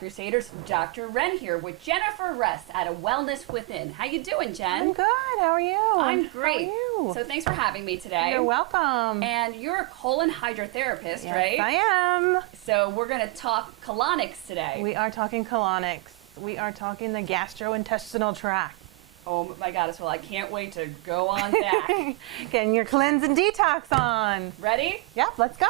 Crusaders. Dr. Ren here with Jennifer Rest at A Wellness Within. How you doing, Jen? I'm good. How are you? I'm great. How are you? So thanks for having me today. You're welcome. And you're a colon hydrotherapist, Yes, right? I am. So we're going to talk colonics today. We are talking colonics. We are talking the gastrointestinal tract. Oh my goddess, well I can't wait to go on back. Getting your cleanse and detox on. Ready? Yep, let's go.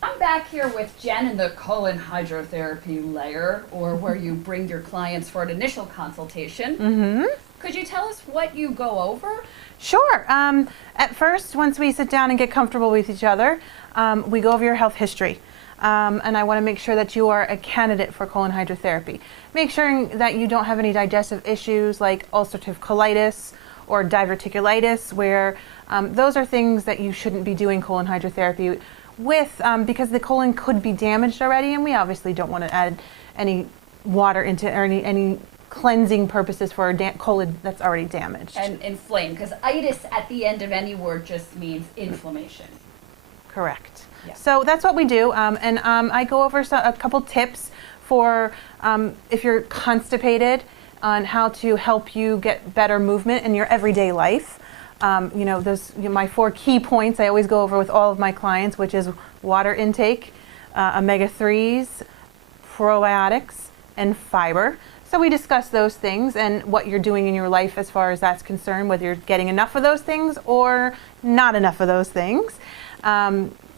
I'm back here with Jen in the colon hydrotherapy layer, or where you bring your clients for an initial consultation. Mm-hmm. Could you tell us what you go over? Sure. At first, once we sit down and get comfortable with each other, we go over your health history. And I want to make sure that you are a candidate for colon hydrotherapy. Make sure that you don't have any digestive issues like ulcerative colitis or diverticulitis, where those are things that you shouldn't be doing colon hydrotherapy with, because the colon could be damaged already, and we obviously don't want to add any water into or any cleansing purposes for a colon that's already damaged. And inflamed, because itis at the end of any word just means inflammation. Correct. Yeah. So that's what we do, and I go over a couple tips for if you're constipated on how to help you get better movement in your everyday life. My 4 key points I always go over with all of my clients, which is water intake, omega-3s, probiotics, and fiber. So we discuss those things and what you're doing in your life as far as that's concerned, whether you're getting enough of those things or not enough of those things.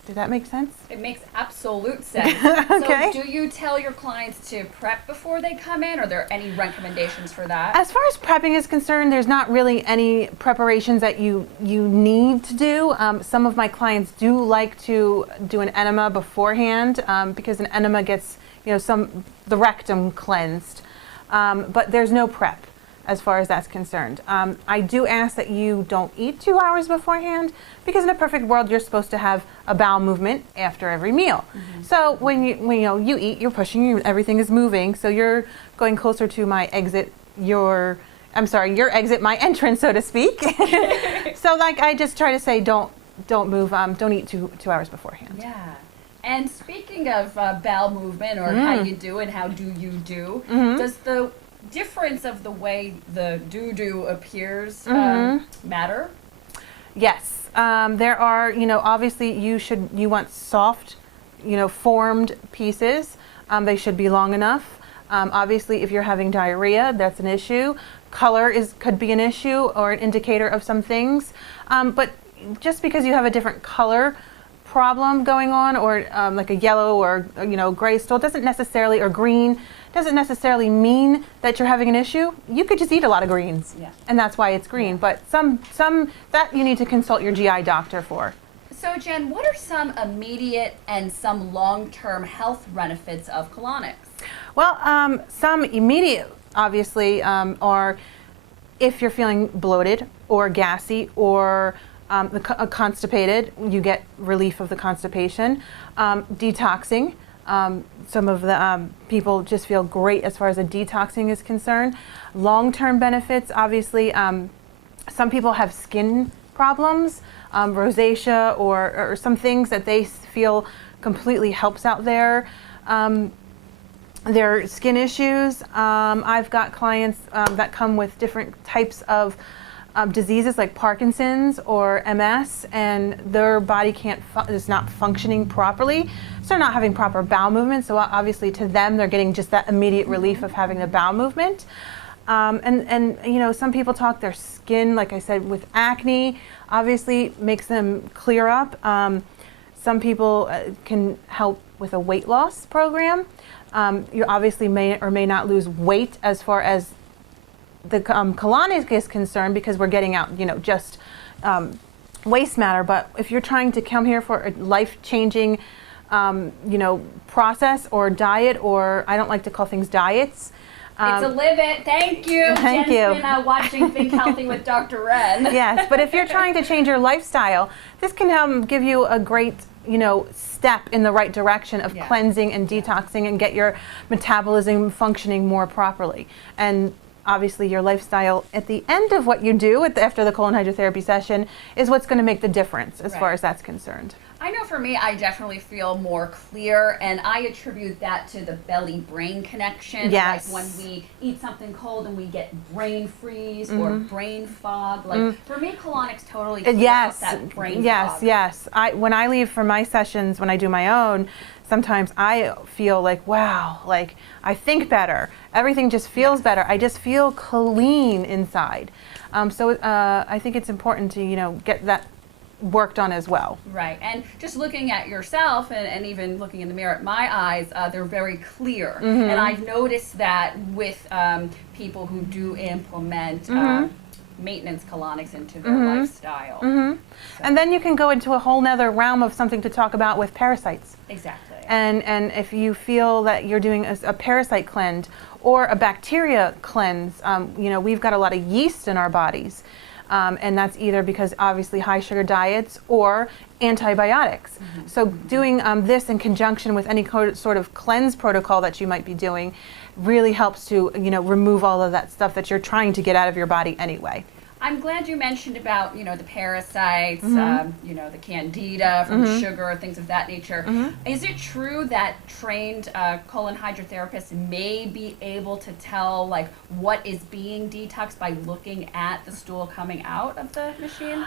Did that make sense? It makes absolute sense. Okay. So do you tell your clients to prep before they come in? Are there any recommendations for that? As far as prepping is concerned, there's not really any preparations that you need to do. Some of my clients do like to do an enema beforehand, because an enema gets the rectum cleansed. But there's no prep as far as that's concerned. I do ask that you don't eat 2 hours beforehand, because in a perfect world you're supposed to have a bowel movement after every meal. Mm-hmm. So when you eat, you're pushing, everything is moving, so you're going closer to my exit, your exit, my entrance, so to speak. So like I just try to say, don't move, don't eat two hours beforehand. Yeah. And speaking of bowel movement, or how you do and how do you do, does the difference of the way the doo-doo appears matter? Yes. There are, obviously you want soft, formed pieces. They should be long enough. Obviously if you're having diarrhea, that's an issue. Color could be an issue or an indicator of some things. But just because you have a different color problem going on, or like a yellow or gray stool or green doesn't necessarily mean that you're having an issue. You could just eat a lot of greens, and that's why it's green. But some that you need to consult your GI doctor for. So Jen, what are some immediate and some long-term health benefits of colonics? Well, some immediate obviously are if you're feeling bloated or gassy or constipated, you get relief of the constipation. Detoxing, some of the people just feel great as far as the detoxing is concerned. Long-term benefits, obviously, some people have skin problems, rosacea or some things that they feel completely helps out their skin issues. I've got clients that come with different types of diseases like Parkinson's or MS, and their body is not functioning properly, so they're not having proper bowel movement. So obviously to them, they're getting just that immediate relief of having the bowel movement. And some people talk their skin, like I said, with acne, obviously makes them clear up. Some people can help with a weight loss program. You obviously may or may not lose weight as far as the colonic is concerned, because we're getting out, just waste matter. But if you're trying to come here for a life-changing, process or diet, or I don't like to call things diets. It's a live it. Thank you. Thank Jen's been watching Think Healthy with Dr. Ren. Yes, but if you're trying to change your lifestyle, this can give you a great, step in the right direction of cleansing and detoxing and get your metabolism functioning more properly. And obviously your lifestyle at the end of what you do after the colon hydrotherapy session is what's going to make the difference as far as that's concerned. I know for me, I definitely feel more clear, and I attribute that to the belly-brain connection. Yes. Like when we eat something cold and we get brain freeze or brain fog. Like for me, colonics totally clears up that brain fog. Yes. When I leave for my sessions, when I do my own, sometimes I feel like, wow, like I think better. Everything just feels better. I just feel clean inside. So I think it's important to, get that worked on as well. Right, and just looking at yourself and even looking in the mirror at my eyes, they're very clear. And I've noticed that with people who do implement maintenance colonics into their lifestyle. So. And then you can go into a whole nother realm of something to talk about with parasites. Exactly. And if you feel that you're doing a parasite cleanse or a bacteria cleanse, we've got a lot of yeast in our bodies. And that's either because obviously high sugar diets or antibiotics. So doing this in conjunction with any sort of cleanse protocol that you might be doing really helps to remove all of that stuff that you're trying to get out of your body anyway. I'm glad you mentioned about, the parasites, the candida from the sugar, things of that nature. Is it true that trained colon hydrotherapists may be able to tell, like, what is being detoxed by looking at the stool coming out of the machine?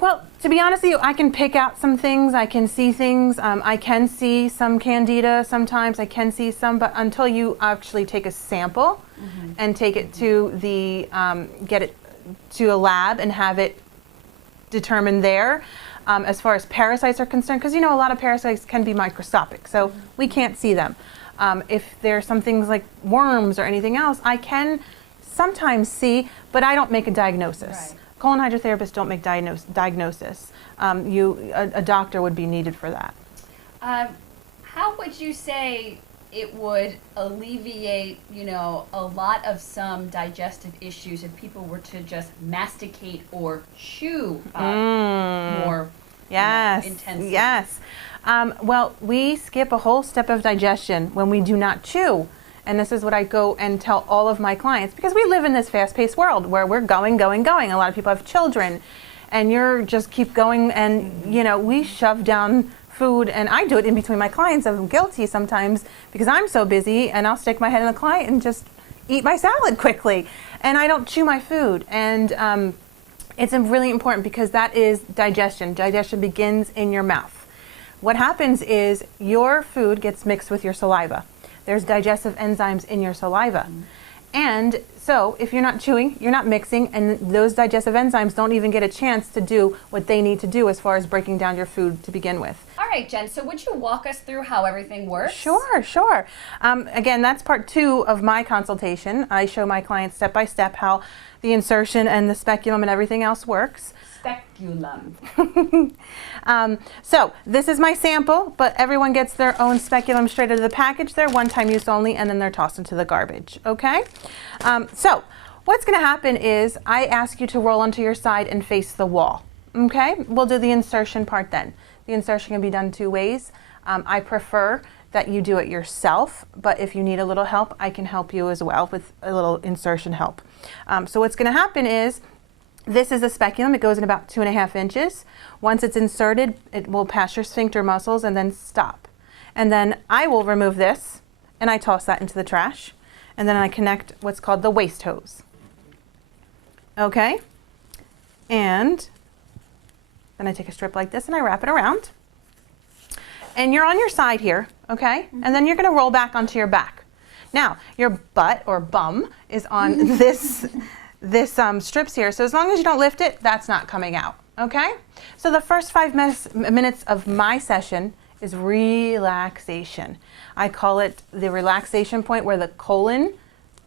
Well, to be honest with you, I can pick out some things. I can see things. I can see some candida sometimes. I can see some, but until you actually take a sample and take it to the, get it to a lab and have it determined there. As far as parasites are concerned, because a lot of parasites can be microscopic, so we can't see them. If there's some things like worms or anything else, I can sometimes see, but I don't make a diagnosis. Right. Colon hydrotherapists don't make diagnosis. A doctor would be needed for that. How would you say it would alleviate, a lot of some digestive issues if people were to just masticate or chew more intensely? Yes. Well, we skip a whole step of digestion when we do not chew. And this is what I go and tell all of my clients, because we live in this fast-paced world where we're going. A lot of people have children, and you're just keep going, and, we shove down food, and I do it in between my clients. I'm guilty sometimes because I'm so busy, and I'll stick my head in the client and just eat my salad quickly, and I don't chew my food. And it's really important because that is digestion. Digestion begins in your mouth. What happens is your food gets mixed with your saliva. There's digestive enzymes in your saliva. And so if you're not chewing, you're not mixing, and those digestive enzymes don't even get a chance to do what they need to do as far as breaking down your food to begin with. All right, Jen, so would you walk us through how everything works? Sure. Again, that's part 2 of my consultation. I show my clients step by step how the insertion and the speculum and everything else works. Speculum. So this is my sample, but everyone gets their own speculum straight out of the package. They're one-time use only, and then they're tossed into the garbage, okay? So what's going to happen is I ask you to roll onto your side and face the wall, okay? We'll do the insertion part then. The insertion can be done 2 ways. I prefer that you do it yourself, but if you need a little help, I can help you as well with a little insertion help. So what's going to happen is, this is a speculum. It goes in about 2.5 inches. Once it's inserted, it will pass your sphincter muscles and then stop. And then I will remove this, and I toss that into the trash. And then I connect what's called the waste hose. Okay? And then I take a strip like this and I wrap it around. And you're on your side here, okay? And then you're going to roll back onto your back. Now, your butt or bum is on this strips here. So as long as you don't lift it, that's not coming out, okay? So the first 5 minutes of my session is relaxation. I call it the relaxation point, where the colon,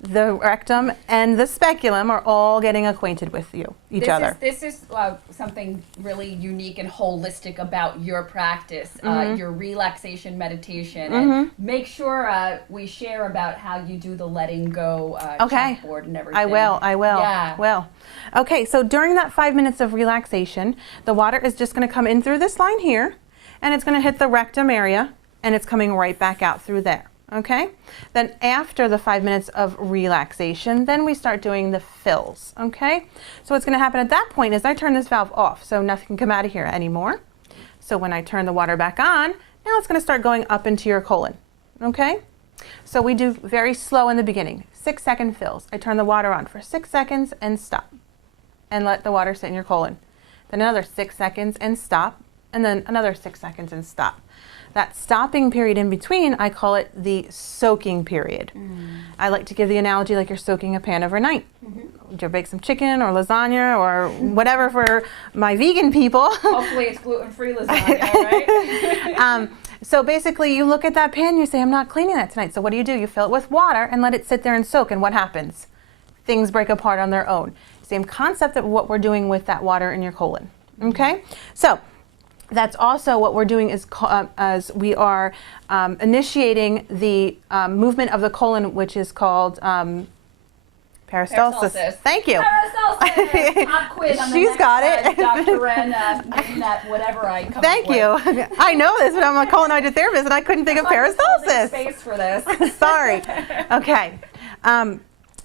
the rectum, and the speculum are all getting acquainted with each other. This is something really unique and holistic about your practice, your relaxation meditation. And make sure we share about how you do the letting go chalkboard and everything. I will. Yeah. Well, okay, so during that 5 minutes of relaxation, the water is just going to come in through this line here, and it's going to hit the rectum area, and it's coming right back out through there. Okay, then after the 5 minutes of relaxation, then we start doing the fills. Okay, so what's going to happen at that point is I turn this valve off, so nothing can come out of here anymore. So when I turn the water back on, now it's going to start going up into your colon. Okay? So we do very slow in the beginning. 6-second fills. I turn the water on for 6 seconds and stop. And let the water sit in your colon. Then another 6 seconds and stop. And then another 6 seconds and stop. That stopping period in between, I call it the soaking period. I like to give the analogy like you're soaking a pan overnight. You bake some chicken or lasagna or whatever for my vegan people. Hopefully it's gluten-free lasagna, right? So basically you look at that pan, you say, I'm not cleaning that tonight. So what do? You fill it with water and let it sit there and soak. And what happens? Things break apart on their own. Same concept of what we're doing with that water in your colon. Okay? So that's also what we're doing is as we are initiating the movement of the colon, which is called peristalsis. Thank you. Peristalsis. Pop quiz on the She's next got it. Dr. Ren, that whatever I come Thank up you. with. I know this, but I'm a colon hydrotherapist, and I couldn't think of peristalsis. Space for this. Sorry. Okay.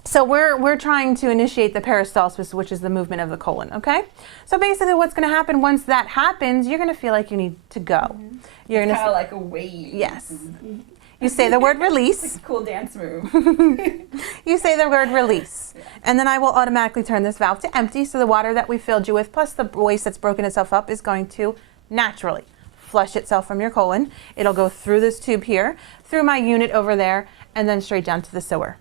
So we're trying to initiate the peristalsis, which is the movement of the colon. Okay. So basically, what's going to happen once that happens, you're going to feel like you need to go. You're It's going kind of like a wave. Yes. You say the word release. Cool dance move. You say the word release. And then I will automatically turn this valve to empty, so the water that we filled you with, plus the waste that's broken itself up, is going to naturally flush itself from your colon. It'll go through this tube here, through my unit over there, and then straight down to the sewer.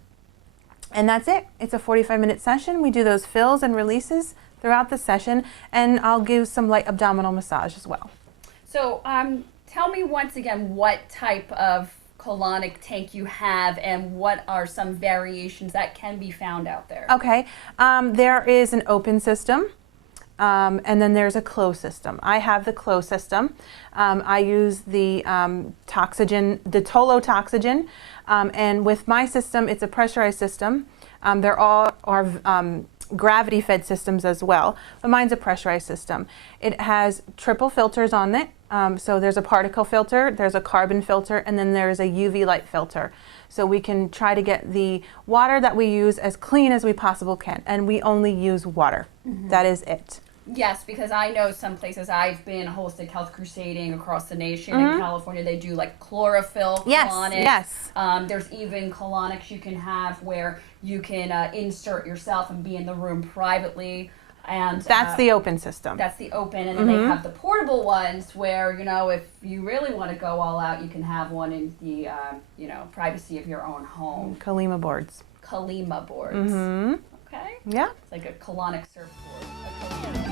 And that's it. It's a 45-minute session. We do those fills and releases throughout the session, and I'll give some light abdominal massage as well. So tell me once again what type of colonic tank you have and what are some variations that can be found out there. Okay, there is an open system and then there's a closed system. I have the closed system. I use the Toxygen, the Tolotoxygen, and with my system it's a pressurized system. There all are gravity fed systems as well, but mine's a pressurized system. It has triple filters on it. So there's a particle filter, there's a carbon filter, and then there's a UV light filter. So we can try to get the water that we use as clean as we possibly can, and we only use water. That is it. Yes, because I know some places I've been holistic health crusading across the nation. In California, they do like chlorophyll colonics. Yes. There's even colonics you can have where you can insert yourself and be in the room privately. And that's the open system. That's the open, and then they have the portable ones where, you know, if you really want to go all out, you can have one in the, you know, privacy of your own home. Kalima boards. Kalima boards. Okay. Yeah. It's like a colonic surfboard.